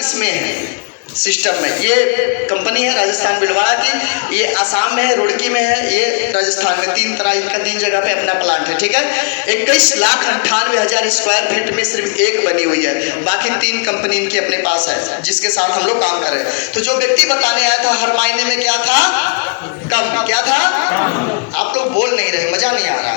इसमें है सिस्टम में। ये कंपनी है राजस्थान भिलवाड़ा की, ये आसाम में है, रुड़की में है, ये राजस्थान में। 3 तरह इनका 3 जगह पे अपना प्लांट है, ठीक है। 21,98,000 स्क्वायर फीट में सिर्फ एक बनी हुई है, बाकी 3 कंपनी इनकी अपने पास है जिसके साथ हम लोग काम कर रहे हैं। तो जो व्यक्ति बताने आया था हर महीने में क्या था, कम, क्या था, आप लोग बोल नहीं रहे, मजा नहीं आ रहा।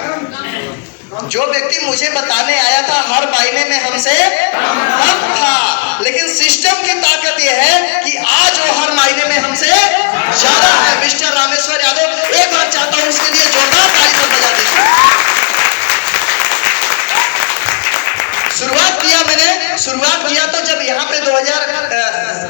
जो व्यक्ति मुझे बताने आया था हर महीने में हमसे कम था, लेकिन सिस्टम की ताकत यह है कि आज वो हर महीने में हमसे ज्यादा है। मिस्टर रामेश्वर यादव, एक बार चाहता हूं उसके लिए जोरदार ताली पर बजा दीजिए। शुरुआत किया तो जब यहाँ पे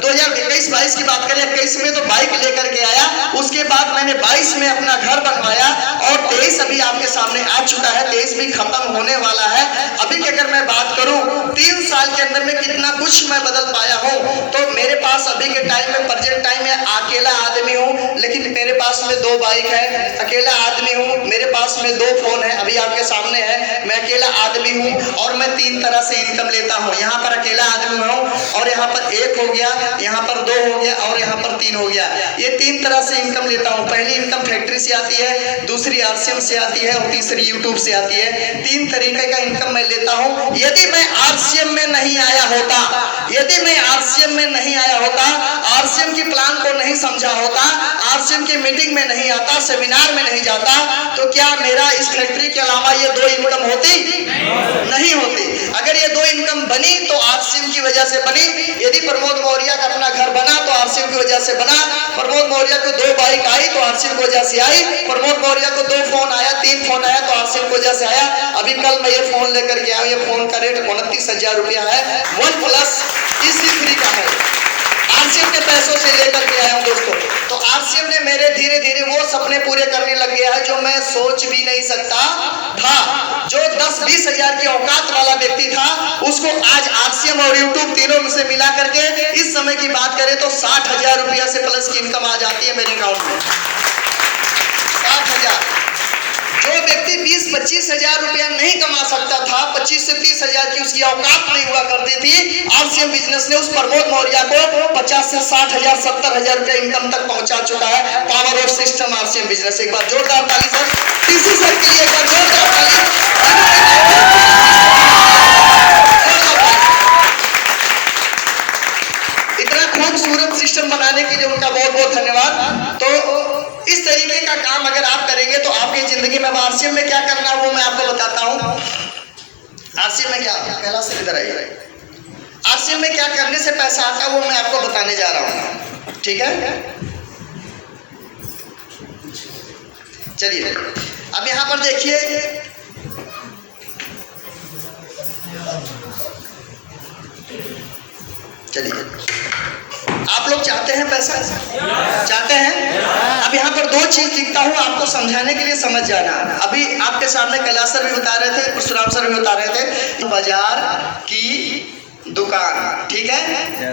2021-22 की बात करें, 21 में तो बाइक लेकर के आया, उसके बाद मैंने 22 में अपना घर बनवाया और 23 अभी आपके सामने आ चुका है, 23 भी खत्म होने वाला है। अभी की अगर मैं बात करूं 3 साल के अंदर में कितना कुछ मैं बदल पाया हूं, तो मेरे पास अभी के टाइम में, प्रेजेंट टाइम में अकेला आदमी हूं, लेकिन मेरे पास में 2 बाइक है, अकेला आदमी हूं, मेरे पास में 2 फोन है, अभी आपके सामने है, मैं अकेला आदमी हूं और मैं 3 तरह से इनकम लेता हूं। यहाँ पर अकेला आदमी हूं और यहाँ पर 1 हो गया, यहाँ पर 2 हो गया और यहाँ पर 3 हो गया। ये 3 तरह से इनकम लेता हूँ। पहली इनकम फैक्ट्री से आती है, दूसरी आरसीएम से आती है और तीसरी यूट्यूब से आती है। 3 तरीके का इनकम मैं लेता हूँ। यदि मैं आरसीएम में नहीं आया होता, आरसीएम की प्लान को नहीं समझा होता, आरसीएम की मीटिंग में नहीं आता, सेमिनार में नहीं जाता, तो क्या मेरा इस फैक्ट्री के अलावा ये 2 इनकम होती? नहीं होती। अगर ये 2 इनकम बनी तो आरसीएम की वजह से बनी। यदि प्रमोद मौर्य का अपना घर बना तो आरसीएम की वजह से बना। प्रमोद मौर्य को 2 बाइक आई तो आरसीएम की वजह से आई। प्रमोद मौर्य को 2 फोन आया, 3 फोन आया तो आरसीएम की वजह से आया। अभी कल मैं ये फोन लेकर के आया, ये फोन का रेट 29,000 रुपया है, OnePlus EC3 का है, आरसीएम के पैसों से लेकर के आया हूं दोस्तों। तो आरसीएम ने मेरे धीरे धीरे वो सपने पूरे करने लग गया है जो मैं सोच भी नहीं सकता था। जो 10-20 हजार की औकात वाला व्यक्ति था, उसको आज आरसीएम और यूट्यूब तीनों से मिला करके इस समय की बात करें तो 60,000 रुपया से प्लस की इनकम आ जाती है मेरे अकाउंट में। 60,000। जो व्यक्ति 20-25 हजार रुपया नहीं कमा सकता था, 25 से 30 हजार की उसकी औकात नहीं हुआ करती थी, आरसीएम बिजनेस ने उस प्रमोद मौर्य को 50 से 60 हजार 70 हजार रुपया इनकम तक पहुंचा चुका है। Power of system RCM business. एक बार जोरदार ताली सर, टीसी सर के लिए एक बार जोरदार ताली। इतना खूबसूरत सिस्टम बनाने के लिए उनका बहुत बहुत धन्यवाद। तो इस तरीके का काम अगर आप करेंगे तो आपकी जिंदगी में, आरसीएम में क्या करना है वो मैं आपको बताता हूं। आरसीएम में क्या, कैलाश से इधर आइए, आरसीएम में क्या करने से पैसा आता है वो मैं आपको बताने जा रहा हूं, ठीक है। चलिए अब यहां पर देखिए, चलिए आप लोग चाहते हैं पैसा, चाहते हैं? अब यहाँ पर 2 चीज लिखता हूँ आपको समझाने के लिए, समझ जाना। अभी आपके सामने कैलाश सर भी बता रहे थे, परशुराम सर भी बता रहे थे, बाजार की दुकान, ठीक है,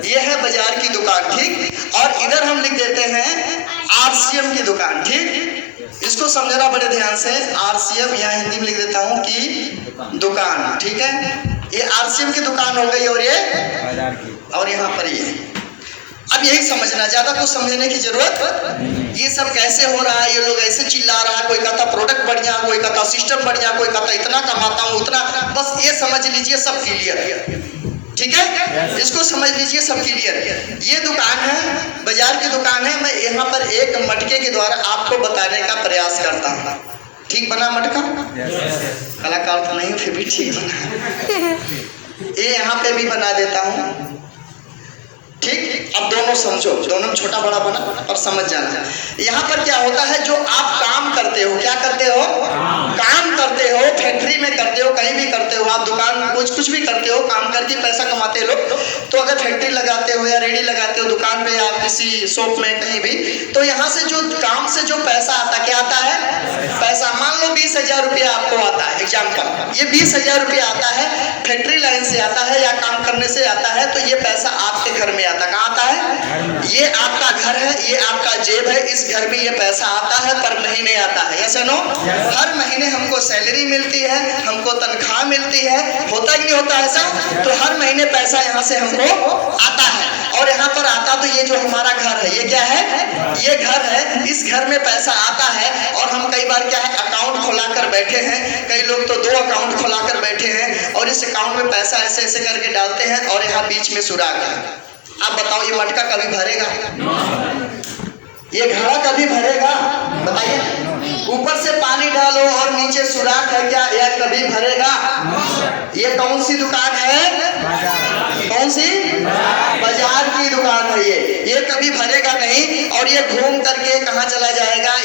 ये है बाजार की दुकान, ठीक। और इधर हम लिख देते हैं आरसीएम की दुकान, ठीक। इसको समझना बड़े ध्यान से। आरसीएम यहाँ हिंदी में लिख देता हूँ कि दुकान, ठीक है। ये आरसीएम की दुकान हो गई और ये बाजार की, और यहाँ पर ये। अब यही समझना, ज्यादा कुछ समझने की जरूरत। ये सब कैसे हो रहा है, ये लोग ऐसे चिल्ला रहा है, कोई कहता प्रोडक्ट बढ़िया, कोई कहता सिस्टम बढ़िया, कोई कहता इतना कमाता हूँ उतना, बस ये समझ लीजिए सब क्लियर है, ठीक है। इसको समझ लीजिए सब क्लियर है। ये दुकान है, बाजार की दुकान है। मैं यहाँ पर एक मटके के द्वारा आपको बताने का प्रयास करता हूँ, ठीक बना मटका? कलाकार तो नहीं, फिर भी ठीक बना। ये यहाँ पे भी बना देता हूँ, ठीक। अब दोनों समझो, दोनों छोटा बड़ा बना और समझ जाना। यहाँ पर क्या होता है, जो आप काम करते हो, क्या करते हो, काम करते हो, फैक्ट्री में करते हो, कहीं भी करते हो, आप दुकान कुछ भी करते हो, काम करके पैसा कमाते हो लोग। तो अगर फैक्ट्री लगाते हो या रेडी लगाते हो दुकान पे या किसी शॉप में कहीं भी, तो यहाँ से जो काम से जो पैसा आता, क्या आता है, पैसा। मान लो 20,000 रुपया आपको आता है, एग्जाम्पल, ये 20,000 रुपया आता है, फैक्ट्री लाइन से आता है या काम करने से आता है, तो ये पैसा आपके घर में आता। कहाँ आता है? ये आपका घर है, ये आपका जेब है, इस घर में ये पैसा आता है, पर महीने आता है, यस नो? हर महीने हमको सैलरी मिलती है, हमको तनख्वाह मिलती है, होता ही नहीं होता ऐसा? तो हर महीने पैसा यहाँ से हमको आता है। तो ये जो हमारा घर है ये क्या है, ये घर है। इस घर में पैसा आता है और हम कई बार क्या है अकाउंट खुलाकर बैठे हैं, कई लोग तो 2 अकाउंट खुलाकर बैठे हैं और इस अकाउंट में पैसा ऐसे ऐसे करके डालते हैं और यहाँ बीच में सुराग है। आप बताओ ये मटका कभी भरेगा? ये घड़ा कभी भरेगा? बताइए। ऊपर से पानी डालो और नीचे सुराख है, क्या यह कभी भरेगा? ये कौन सी दुकान है? कौन सी? बाजार की दुकान है ये कभी भरेगा नहीं। और ये घूम करके कहाँ चला जाएगा?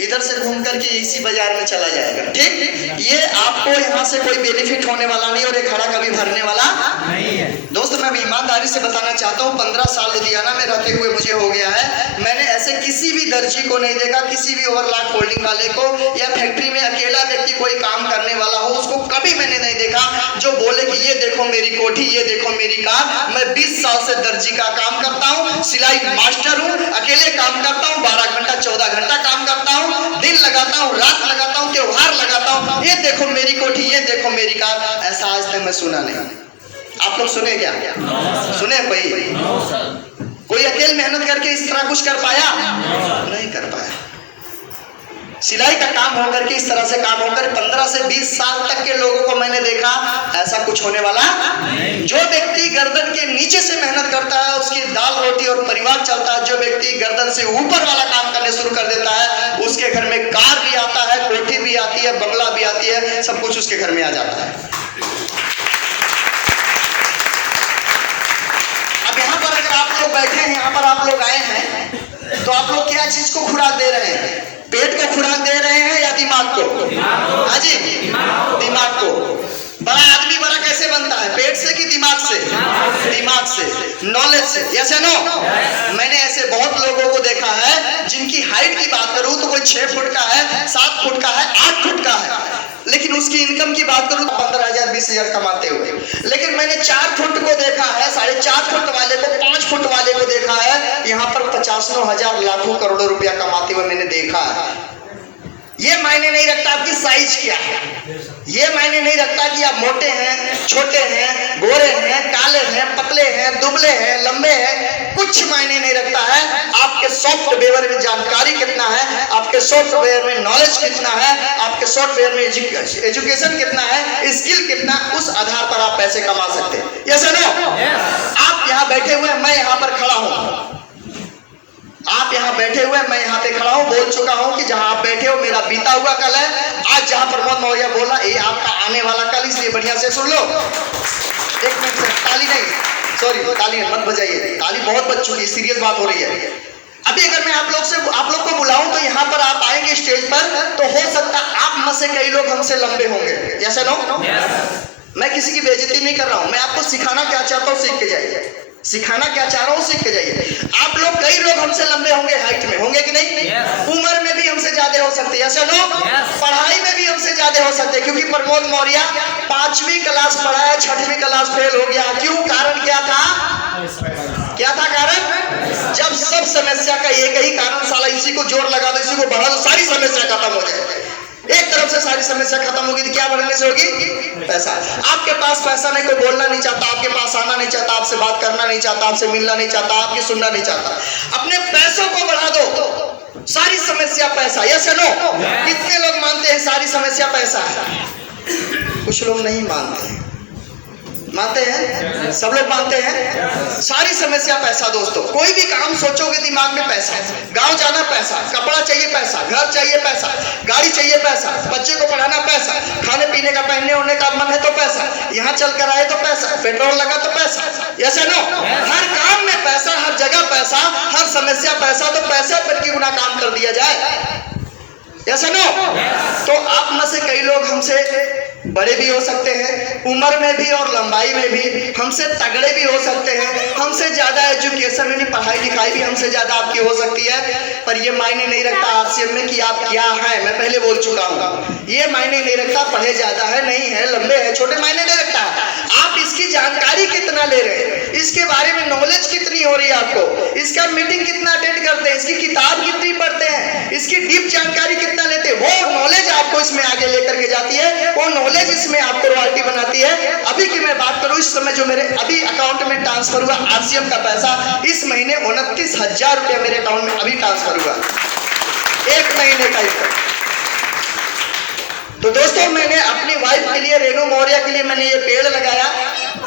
इधर से घूम करके इसी बाजार में चला जाएगा। ठीक, ये आपको यहाँ से कोई बेनिफिट होने वाला नहीं और ये घड़ा कभी भरने वाला नहीं है। दोस्त मैं ईमानदारी से बताना चाहता हूँ, 15 साल लुधियाना में रहते हुए मुझे हो गया है। मैंने ऐसे किसी भी दर्जी को नहीं देखा, किसी भी ओवरलॉक फोल्डिंग वाले को या फैक्ट्री में अकेला व्यक्ति कोई काम करने वाला हो उसको कभी मैंने नहीं देखा जो बोले कि ये देखो मेरी कोठी, ये देखो मेरी कार। मैं 20 साल से दर्जी का काम करता हूँ, सिलाई मास्टर हूँ, अकेले काम करता हूँ, 12 घंटा 14 घंटा काम करता हूँ, दिन लगाता हूँ, रात लगाता हूँ, त्योहार लगाता हूँ। ये देखो मेरी कोठी, ये देखो मेरी कार। ऐसा आज तक मैं सुना नहीं। आप लोग सुने क्या? सुने कोई अकेले मेहनत करके इस तरह कुछ कर पाया? नहीं कर पाया। सिलाई का काम होकर के इस तरह से काम होकर 15 से 20 साल तक के लोगों को मैंने देखा, ऐसा कुछ होने वाला नहीं। जो व्यक्ति गर्दन के नीचे से मेहनत करता है उसकी दाल रोटी और परिवार चलता है। जो व्यक्ति गर्दन से ऊपर वाला काम करने शुरू कर देता है उसके घर में कार भी आता है, कोठी भी आती है, बंगला भी आती है, सब कुछ उसके घर में आ जाता है। अब यहाँ पर अगर आप लोग बैठे हैं, यहाँ पर आप लोग आए हैं तो आप लोग क्या चीज को खुराक दे रहे हैं? पेट को खुराक दे रहे हैं या दिमाग को? हाँ जी, दिमाग को। बड़ा आदमी बड़ा कैसे बनता है? पेट से कि दिमाग से? दिमाग से, नॉलेज से। यस या नो? मैंने ऐसे बहुत लोगों को देखा है जिनकी हाइट की बात करूं तो कोई 6 फुट का है, 7 फुट का है, 8 फुट का है, लेकिन उसकी इनकम की बात करूं तो 15,000 20,000 कमाते हुए। लेकिन मैंने 4 फुट को देखा है, 4.5 फुट वाले को, 5 फुट वाले को देखा है, यहाँ पर 50,000 लाखों करोड़ों रुपया कमाते हुए मैंने देखा है। ये मायने नहीं रखता आपकी साइज क्या है, ये मायने नहीं रखता कि आप मोटे हैं, छोटे हैं, गोरे हैं, काले हैं, पतले हैं, दुबले हैं, लंबे हैं, कुछ मायने नहीं रखता है। आपके सॉफ्टवेयर में जानकारी कितना है, आपके सॉफ्टवेयर में नॉलेज कितना है, आपके सॉफ्टवेयर में एजुकेशन कितना है, स्किल कितना, उस आधार पर आप पैसे कमा सकते हैं। यस या नो? आप यहाँ बैठे हुए, मैं यहाँ पर खड़ा हूँ, आप यहाँ बैठे हुए, मैं यहाँ पे खड़ा हूँ। बोल चुका हूँ कि जहाँ आप बैठे हो मेरा बीता हुआ कल है। आज जहाँ प्रमोद मौर्य बोला ये आपका आने वाला कल, इसलिए बढ़िया से सुन लो। एक मिनट से ताली नहीं, सॉरी ताली मत बजाइए, ताली बहुत बज चुकी है, सीरियस बात हो रही है। अभी अगर मैं आप लोग को बुलाऊं तो यहाँ पर आप आएंगे स्टेज पर तो हो सकता आप में से कई लोग हमसे लंबे होंगे। यस या नो? मैं किसी की बेइज्जती नहीं कर रहा हूँ, मैं आपको सिखाना क्या चाहता हूँ सीख के जाइए, सिखाना क्या चाह रहा हूँ सीख के जाइए। आप लोग, कई लोग हमसे लंबे होंगे, हाइट में होंगे कि नहीं? उम्र में भी हमसे ज्यादा हो सकते हैं। ऐसा नो? पढ़ाई में भी हमसे ज्यादा हो सकते हैं, क्योंकि प्रमोद मौर्य 5वीं क्लास पढ़ा है, 6वीं क्लास फेल हो गया। क्यों? कारण क्या था? क्या था कारण? जब सब समस्या का एक ही कारण, साला इसी को जोर लगा दो, इसी को बढ़ा दो, सारी समस्या खत्म हो जाए। एक तरफ से सारी समस्या खत्म होगी तो क्या बढ़ने से होगी? पैसा। आपके पास पैसा नहीं, कोई बोलना नहीं चाहता, आपके पास आना नहीं चाहता, आपसे बात करना नहीं चाहता, आपसे मिलना नहीं चाहता, आपकी सुनना नहीं चाहता। अपने पैसों को बढ़ा दो, सारी समस्या पैसा। यस या नो? कितने लोग मानते हैं सारी समस्या पैसा है? कुछ लोग नहीं मानते हैं। मानते हैं? सब लोग मानते हैं सारी समस्या पैसा। दोस्तों कोई भी काम सोचोगे दिमाग में पैसा, गांव जाना पैसा, कपड़ा चाहिए पैसा, घर चाहिए पैसा, गाड़ी चाहिए पैसा, बच्चे को पढ़ाना पैसा, खाने पीने का पहनने ओढ़ने का मन है तो पैसा, यहाँ चल कर आए तो पैसा, पेट्रोल लगा तो पैसा। यस या नो? हर काम में पैसा, हर जगह पैसा, हर समस्या पैसा। तो पैसे पर क्यों ना काम कर दिया जाए? यस या नो? तो आप में से कई लोग हमसे बड़े भी हो सकते हैं, उम्र में भी और लंबाई में भी, हमसे तगड़े भी हो सकते हैं, हमसे ज्यादा एजुकेशन यानी पढ़ाई लिखाई भी हमसे ज्यादा आपकी हो सकती है। पर ये मायने नहीं रखता आरसीएम में कि आप क्या हैं। मैं पहले बोल चुका हूँ, ये मायने नहीं रखता पढ़े ज्यादा है नहीं है, लंबे है छोटे, मायने नहीं रखता। आप इसकी जानकारी कितना ले रहे हैं, इसके बारे में नॉलेज कितनी हो रही है आपको, इसका मीटिंग कितना अटेंड करते हैं, इसकी किताब कितनी पढ़ते हैं, इसकी डीप जानकारी कितना लेते हैं, वो नॉलेज आपको इसमें आगे लेकर के जाती है, वो नॉलेज इसमें आपको रॉयल्टी बनाती है। अभी की मैं बात करूं, इस समय जो मेरे अभी अकाउंट में ट्रांसफर हुआ आरसीएम का पैसा, इस महीने 29,000 रुपया मेरे अकाउंट में अभी ट्रांसफर हुआ, एक महीने का ही। तो दोस्तों, मैंने अपनी वाइफ के लिए, रेणु मौर्य के लिए मैंने ये पेड़ लगाया,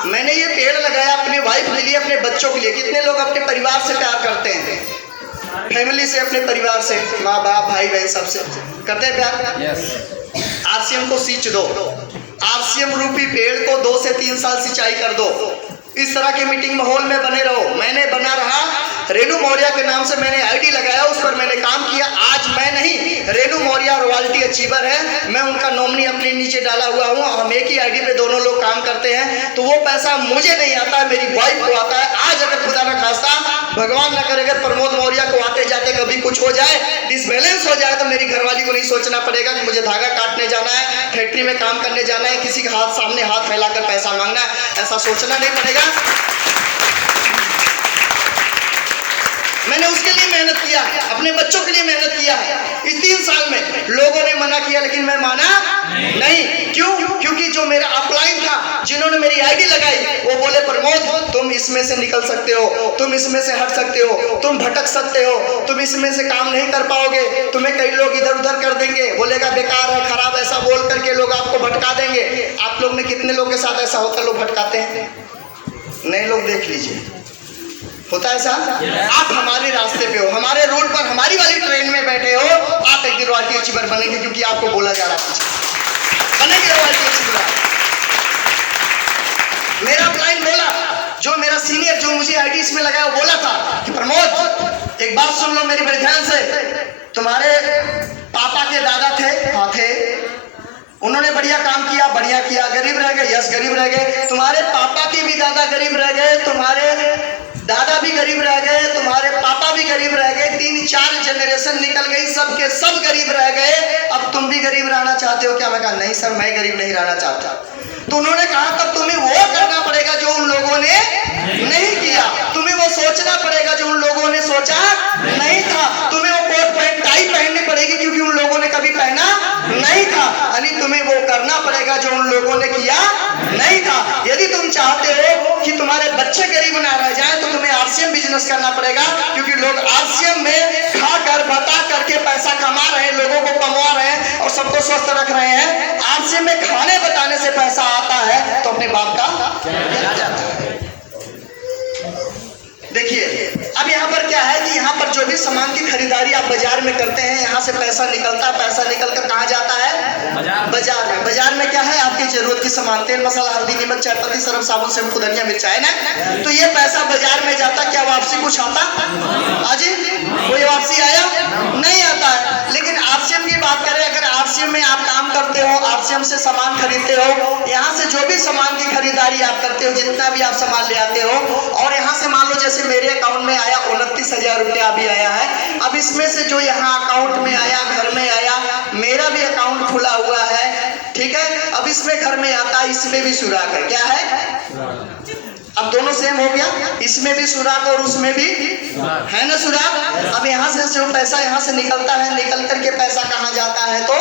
मैंने ये पेड़ लगाया अपनी वाइफ के लिए, अपने बच्चों के लिए। कितने लोग अपने परिवार से प्यार करते हैं, फैमिली से, अपने परिवार से, माँ बाप भाई बहन सबसे करते हैं प्यार? यस। आरसीएम को सींच दो, आरसीएम रूपी पेड़ को 2 से 3 साल सिंचाई कर दो, इस तरह के मीटिंग माहौल में बने रहो। मैंने बना रहा, रेणु मौर्य के नाम से मैंने आईडी लगाया, उस पर मैंने काम किया। आज मैं नहीं, रेणु मौर्य रॉयल्टी अचीवर है, मैं उनका नॉमिनी अपने नीचे डाला हुआ हूँ, हम एक ही आईडी पे दोनों लोग काम करते हैं। तो वो पैसा मुझे नहीं आता है, मेरी वाइफ को आता है। आज अगर खुदा न खास्ता, भगवान न करे, अगर प्रमोद मौर्य को आते जाते कभी कुछ हो जाए, डिसबैलेंस हो जाए, तो मेरी घरवाली को नहीं सोचना पड़ेगा कि मुझे धागा काटने जाना है, फैक्ट्री में काम करने जाना है, किसी के हाथ सामने हाथ फैलाकर पैसा मांगना है, ऐसा सोचना नहीं पड़ेगा। मैंने उसके लिए मेहनत किया है, अपने बच्चों के लिए मेहनत किया है। इस 3 साल में लोगों ने मना किया, लेकिन मैं माना नहीं। क्यों? क्योंकि जो मेरा अपलाइन था, जिन्होंने मेरी आईडी लगाई, वो बोले प्रमोद तुम इसमें से निकल सकते हो, तुम इसमें से हट सकते हो, तुम भटक सकते हो, तुम इसमें से काम नहीं कर पाओगे, तुम्हें कई लोग इधर उधर कर देंगे, बोलेगा बेकार है, खराब, ऐसा बोल करके लोग आपको भटका देंगे। आप लोग ने कितने लोग के साथ ऐसा होता लोग भटकाते हैं? नए लोग देख लीजिए, होता है ऐसा? आप हमारे रास्ते पे हो, हमारे रोड पर, हमारी वाली ट्रेन में बैठे हो, आप एक दिन रॉयल्टी अचीवर बनेंगे, क्योंकि आपको बोला जा रहा है बनेंगे रॉयल्टी अचीवर। मेरा अपलाइन बोला, जो मेरा सीनियर जो मुझे आईडी इसमें लगाया, वो बोला था कि प्रमोद एक बात सुन लो मेरी बड़े ध्यान से, तुम्हारे पापा के दादा थे, हाँ थे, उन्होंने बढ़िया काम किया, बढ़िया किया, गरीब रह गए, यस गरीब रह गए, तुम्हारे पापा के भी दादा गरीब रह गए, तुम्हारे दादा भी गरीब रह गए, तुम्हारे पापा भी गरीब रह गए, 3-4 जनरेशन निकल गई, सब के सब गरीब रह गए, अब तुम भी गरीब रहना चाहते हो क्या? मैं कहा नहीं सर, मैं गरीब नहीं रहना चाहता। तो उन्होंने कहा तब तुम्हें वो करना पड़ेगा जो उन लोगों ने नहीं किया, तुम्हें वो सोचना पड़ेगा जो उन लोगों ने सोचा नहीं था, तुम्हें वो कोट पैंट टाई पहननी पड़ेगी क्योंकि उन लोगों ने कभी पहना नहीं था, यानी तुम्हें वो करना पड़ेगा जो उन लोगों ने किया नहीं था। यदि तुम चाहते हो कि तुम्हारे बच्चे गरीब ना रह जाए, तो तुम्हें आरसीएम बिजनेस करना पड़ेगा, क्योंकि लोग आरसीएम में खा कर बता करके पैसा कमा रहे हैं, लोगों को कमा रहे हैं और सबको स्वस्थ रख रहे हैं। आरसीएम में खाने बताने से पैसा आता है, तो अपने बाप का क्या जाता है। देखिए अब यहाँ पर क्या है कि यहाँ पर जो भी सामान की खरीदारी आप बाजार में करते हैं, यहाँ से पैसा निकलता है, पैसा निकलकर कहाँ जाता है? बाजार में। बाजार में क्या है? आपकी जरूरत की सामान, तेल मसाला हल्दी नमक चायपत्ती सरफ साबुन शैम्पू धनिया मिर्चा है ना, तो ये पैसा बाजार में जाता, क्या वापसी कुछ आता? अजी कोई वापसी आया? नहीं आता है। लेकिन आरसीएम की बात करें, अगर आरसीएम में आप काम करते हो, आरसीएम से सामान खरीदते हो, यहाँ से जो भी सामान की खरीदारी आप करते हो, जितना भी आप सामान ले आते हो, और यहाँ से मान लो जैसे मेरे अकाउंट में आया 29,000 रुपया अभी आया है, अब इसमें से जो यहाँ अकाउंट में आया, घर में आया, मेरा भी अकाउंट खुला हुआ है, ठीक है, अब इसमें घर में आता है, इसमें भी सुराग है, क्या है? अब दोनों सेम हो गया, इसमें भी सुराग और उसमें भी है ना सुराग। अब यहाँ से जो पैसा यहाँ से निकलता है, निकल करके पैसा कहाँ जाता है? तो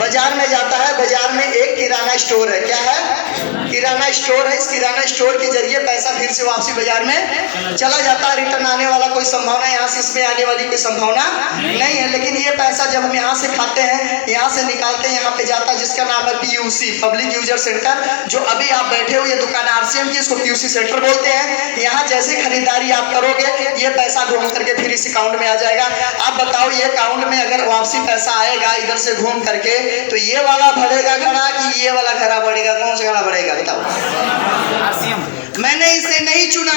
बाजार में जाता है। बाजार में एक किराना स्टोर है, क्या है? किराना स्टोर है। इस किराना स्टोर के जरिए पैसा फिर से वापसी बाजार में चला जाता है। रिटर्न आने वाला कोई संभावना यहाँ से इसमें आने वाली कोई संभावना नहीं है। लेकिन ये पैसा जब हम यहाँ से खाते हैं, यहाँ से निकालते हैं, यहाँ पे जाता है, जिसका नाम है पीयूसी, पब्लिक यूजर सेंटर। जो अभी आप बैठे हो, ये दुकान आरसीएम की, इसको पीयूसी सेंटर बोलते हैं। यहाँ जैसे खरीदारी आप करोगे, ये पैसा घूम करके फिर इस अकाउंट में आ जाएगा। आप बताओ, ये अकाउंट में अगर वापसी पैसा आएगा इधर से घूम करके, तो ये वाला भरेगा घड़ा कि ये वाला घड़ा बढ़ेगा? कौन सा घड़ा बढ़ेगा बताओ? मैंने इसे नहीं चुना,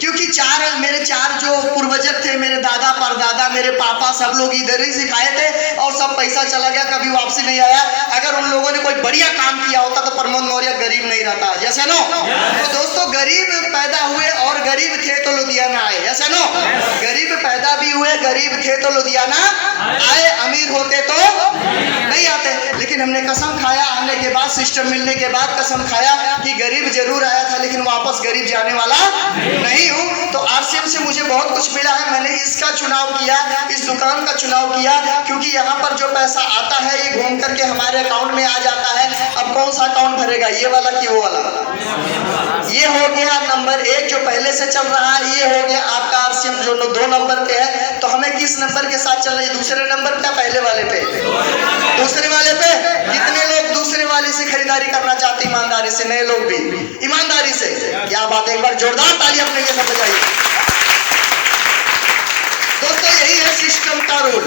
क्यों? क्योंकि मेरे चार जो पूर्वजक थे, मेरे दादा परदादा, मेरे पापा, सब लोग इधर ही सिखाए थे और सब पैसा चला गया, कभी वापसी नहीं आया। अगर उन लोगों ने कोई बढ़िया काम किया होता तो प्रमोद मौर्य गरीब नहीं रहता, जैसे नो। तो दोस्तों गरीब पैदा हुए और गरीब थे तो लुधियाना आए, ऐसा नो। गरीब पैदा भी हुए, गरीब थे तो लुधियाना आए, अमीर होते तो नहीं आते। लेकिन हमने कसम खाया, आने के बाद, सिस्टम मिलने के बाद कसम खाया कि गरीब जरूर आया था लेकिन वापस गरीब जाने वाला नहीं हूँ। तो आरसीएम से मुझे बहुत कुछ मिला है। मैंने इसका चुनाव किया, इस दुकान का चुनाव किया, क्योंकि यहाँ पर जो पैसा आता है ये घूम करके हमारे अकाउंट में आ जाता है। अब कौन सा अकाउंट भरेगा, ये वाला कि वो वाला? ये हो गया नंबर 1 जो पहले से चल रहा है, ये हो गया आपका आरसीएम जो 2 नंबर पे है। तो हमें किस नंबर के साथ चल रही है? दूसरे नंबर पे, पहले वाले पे? दूसरे वाले पे। कितने लोग दूसरे वाले से खरीदारी करना चाहते ईमानदारी से? नए लोग भी ईमानदारी से। क्या बात है, एक बार जोरदार ताली अपने लिए सब बजाइए। दोस्तों यही है सिस्टम का रूल,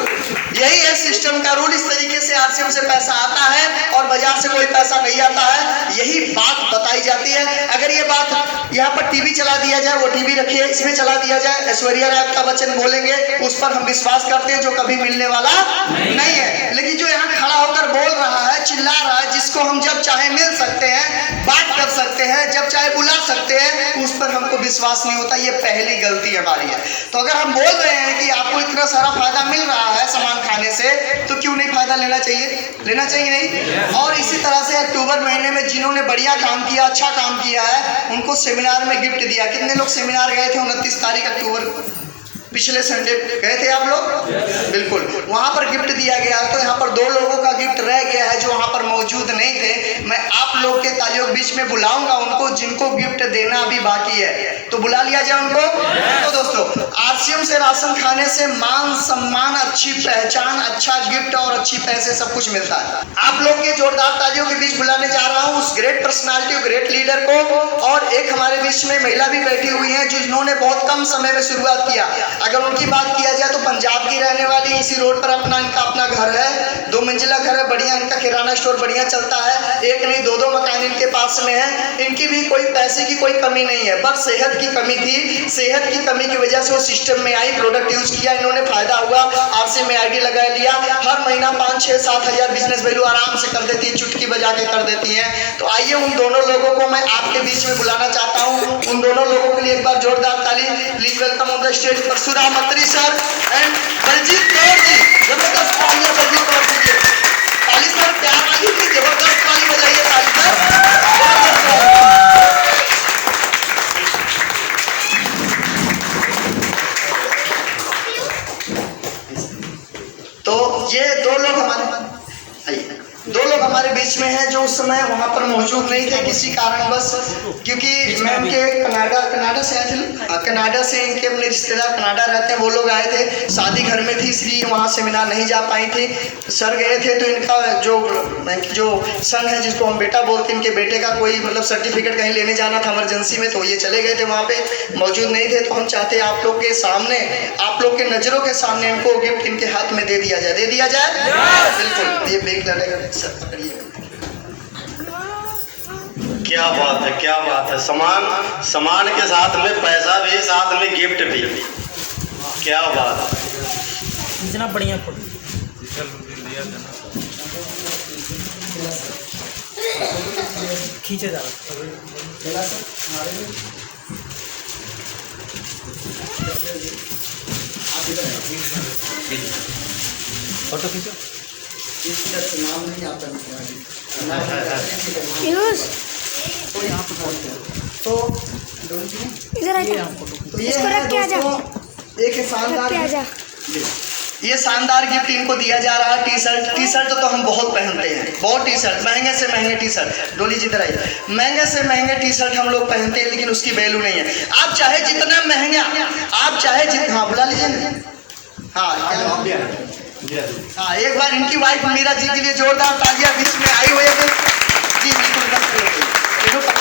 यही है सिस्टम का रूल। इस तरीके से आरसीएम से पैसा आता है और बाजार से कोई पैसा नहीं आता है, यही बात बताई जाती है। अगर ये बात यहाँ पर टीवी चला दिया जाए, वो टीवी रखिए, इसमें चला दिया जाए, ऐश्वर्या राय का वचन बोलेंगे, उस पर हम विश्वास करते हैं जो कभी मिलने वाला नहीं है। लेकिन जो यहाँ खड़ा होकर बोल रहा है, चिल्ला रहा है, जिसको हम जब चाहे मिल सकते हैं, बात कर सकते हैं, जब चाहे बुला सकते हैं, उस पर हमको विश्वास नहीं होता, ये पहली गलती हमारी है। तो अगर हम बोल रहे हैं कि आपको इतना सारा फायदा मिल रहा है सामान खाने से, तो क्यों नहीं फायदा लेना चाहिए? लेना चाहिए नहीं? और इसी तरह से अक्टूबर महीने में जिन्होंने बढ़िया काम किया, अच्छा काम किया है, उनको सेमिनार में गिफ्ट दिया। कितने लोग सेमिनार गए थे 29 तारीख अक्टूबर, पिछले संडे गए थे आप लोग? बिल्कुल, वहां पर गिफ्ट दिया गया। तो यहाँ पर 2 लोगों का गिफ्ट रह गया है जो वहां पर मौजूद नहीं थे। मैं आप लोग के तालियों के बीच में बुलाऊंगा उनको, जिनको गिफ्ट देना अभी बाकी है, तो बुला लिया जाए उनको। तो दोस्तों आरसीएम से राशन खाने से मान सम्मान, अच्छी पहचान, अच्छा गिफ्ट और अच्छी पैसे सब कुछ मिलता है। आप लोग के जोरदार तालियों के बीच बुलाने जा रहा हूँ उस ग्रेट पर्सनालिटी, ग्रेट लीडर को। और एक हमारे बीच में महिला भी बैठी हुई है जिन्होंने बहुत कम समय में शुरुआत किया। अगर उनकी बात किया जाए तो पंजाब की रहने वाली, इसी रोड पर इनका अपना घर है, 2 मंजिला घर है, बढ़िया इनका किराना स्टोर बढ़िया चलता है, 1 नहीं 2 मकान इनके पास में है। इनकी भी कोई पैसे की कोई कमी नहीं है, बस सेहत की कमी थी। सेहत की कमी की वजह से वो सिस्टम में आई, प्रोडक्ट यूज किया, इन्होंने फायदा हुआ, आरसीएम में आईडी लगा लिया। हर महीना 5, 6, 7 हजार बिजनेस वैल्यू आराम से कर देती है, चुटकी बजा के कर देती है। तो आइए उन दोनों लोगों को मैं आपके बीच में बुलाना चाहता हूँ। उन दोनों लोगों के लिए एक बार जोरदार ताली। Please welcome on the stage Parshuram Atri sir and Baljeet Kaur ji. जबरदस्त तालियां बलजीत कौर जी के। ताली सर प्यार वाली थी, जबरदस्त ताली बजाइए ताली सर। तो ये 2 लोग हमारे बीच में हैं जो उस समय वहां पर मौजूद नहीं थे किसी कारणवश, क्योंकि मैं उनके कनाडा से आए थे। कनाडा से इनके अपने रिश्तेदार कनाडा रहते हैं, वो लोग आए थे, शादी घर में थी इसलिए वहाँ सेमिनार नहीं जा पाई थी। सर गए थे तो इनका जो सन है, जिसको हम बेटा बोलते हैं, इनके बेटे का कोई मतलब सर्टिफिकेट कहीं लेने जाना था इमरजेंसी में, तो ये चले गए थे, वहाँ पे मौजूद नहीं थे। तो हम चाहते हैं आप लोग के सामने, आप लोग के नज़रों के सामने इनको गिफ्ट इनके हाथ में दे दिया जाए। दे दिया जाए बिल्कुल। ये बेग लड़ेगा सर, पकड़िए। क्या बात है, क्या बात है। सामान के साथ में पैसा भी, साथ में गिफ्ट भी, क्या बात है। इतना बढ़िया फोटो खींचे जा रहा फोटो खींचो। नाम नहीं आता तो इधर आजा, इसको रख के आजा, एक शानदार, ये शानदार गिफ्ट इनको दिया जा रहा है। टी शर्ट तो हम बहुत पहनते हैं, बहुत टी शर्ट, महंगे से महंगे टी शर्ट, डोली जिधर आई, महंगे से महंगे टी शर्ट हम लोग पहनते हैं, लेकिन उसकी वैल्यू नहीं है। आप चाहे जितना महंगा, आप चाहे जितना, हाँ बुला लीजिए। हाँ एक बार इनकी वाइफ मीरा जी के लिए जोरदार तालियां बीच में आई हुई है जी। बिल्कुल